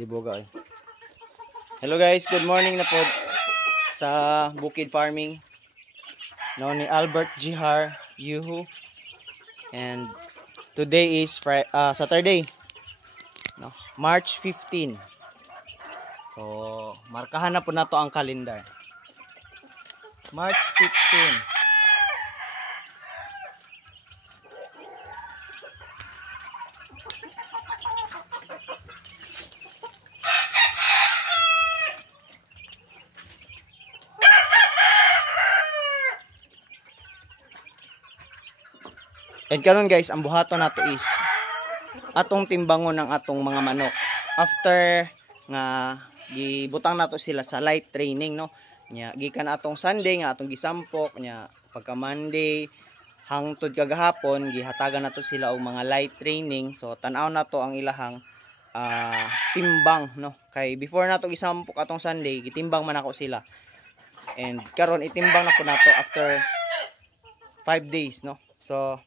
Diboga eh. Hello guys, good morning na po sa Bukid Farming. No ni Albert Jihar Yuhu. And today is Saturday. No, March 15. So, markahan na po nato ang kalendar. March 15. And karon guys, ang buhaton nato is atong timbangon ng atong mga manok. After nga gibutang nato sila sa light training, no. Nya gikan atong Sunday nga atong gisampok nya pagka Monday hangtod kagahapon gihatagan nato sila og mga light training. So tan-aw nato ang ilahang timbang, no. Kay before nato gisampok atong Sunday, gitimbang man ako sila. And karon itimbang na po nato after 5 days, no. So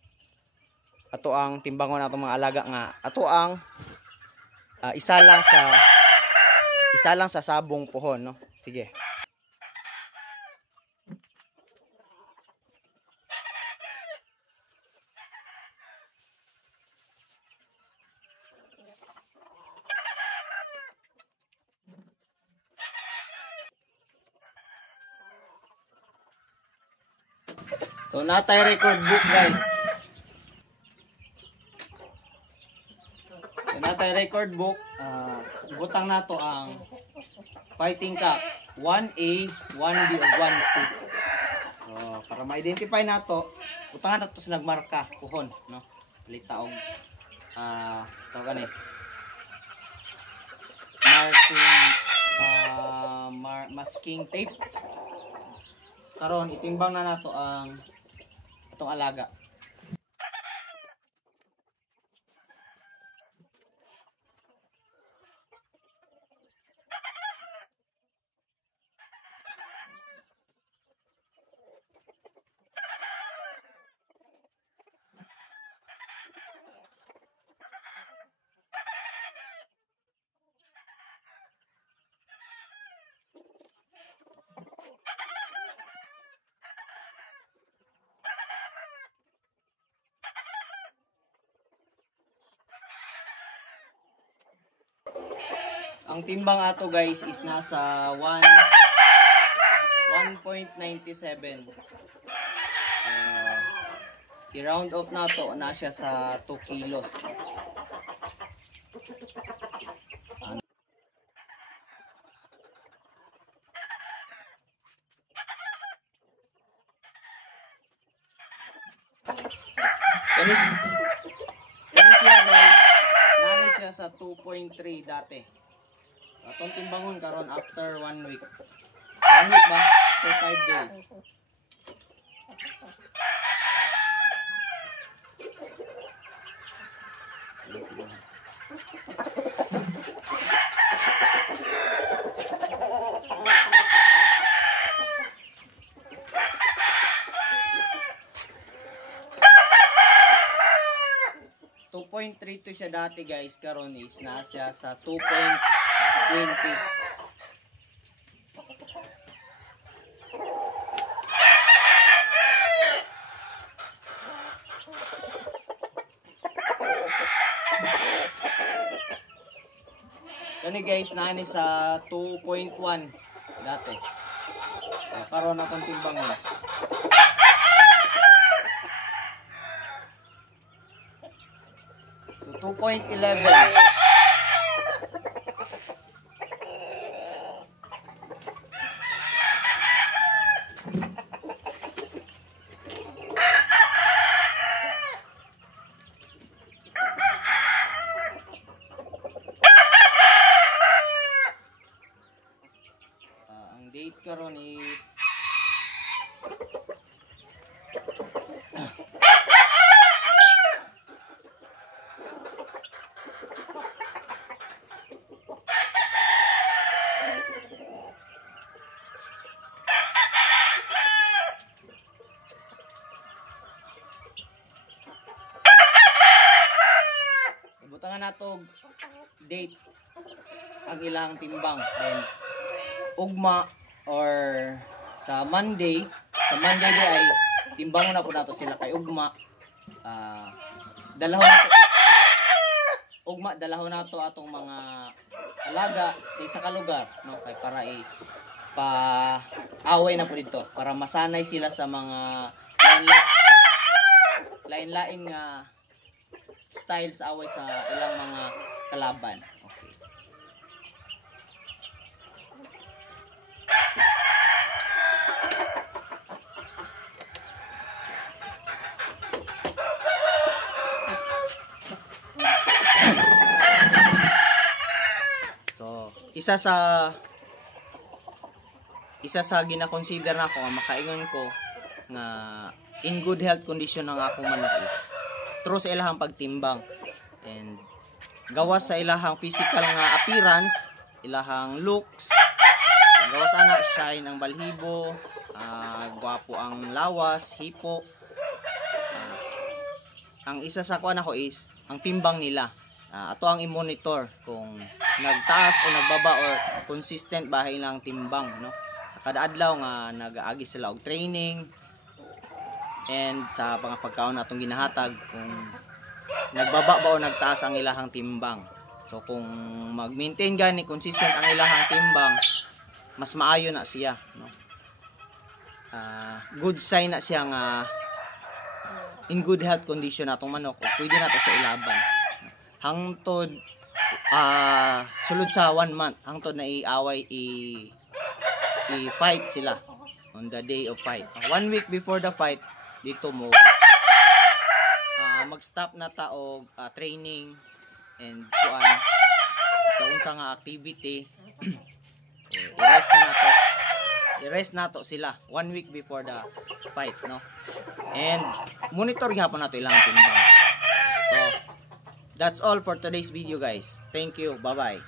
ato ang timbangon nato mga alaga nga ato ang isa lang sa sabong pohon, no. Sige. So natay record book guys. Natay record book, butang nato ang fighting cock 1A, 1B ug 1C. So, para ma-identify nato, butangan nato sa nagmarka kuhon, no. Palita og tawag ani. Masking tape. Karon itimbang na nato ang itong alaga. Ang timbang ato guys is nasa 1.97. I-round off nato na siya sa 2 kilos. Kanis siya guys, nani siya sa 2.3 dati. Atong timbangon karon after 1 week. 1 week ba? For 5 days. .32 siya dati guys, karon is na siya sa 2.20. Kani guys, nani sa 2.1 dati. Karon atong timbang na. So 2.11. Ang date karon is nato date ang ilang timbang. Then ugma or sa Monday day ay timbangon na po nato sila kay ugma. Dalahon nato dalahon nato atong mga alaga sa isa ka lugar, no, kay para away na po dito para masanay sila sa mga lain-lain nga style sa away sa ilang mga kalaban. Okay. So, isa sa gina-consider na ko, makaingon ko nga in good health condition ang akong manok is through sa ilahang pagtimbang and gawas sa ilahang physical nga appearance, ilahang looks, gawas anak shine ang balhibo, gwapo ang lawas, hipo. Ang isa sa kuan ako is ang timbang nila. Ato ang i-monitor kung nagtaas o nagbaba or consistent ba ilang timbang, no? Sa kada adlaw nga nag-aagi sila og training and sa mga pagkaon natong ginahatag kung nagbaba ba o nagtaas ang ilahang timbang. So kung mag-maintain gani consistent ang ilahang timbang, mas maayo na siya, no? Good sign na siya nga in good health condition natong manok o pwede nato siya ilaban. Hangtod sulod sa 1 month hangtod na iaway i-fight sila on the day of fight. 1 week before the fight dito mo mag-stop na taog training and kuan sa unsa nga activity. So, i-rest nato sila 1 week before the fight, no? And monitor gyapon nato ilang timbang. So that's all for today's video, guys. Thank you. Bye-bye.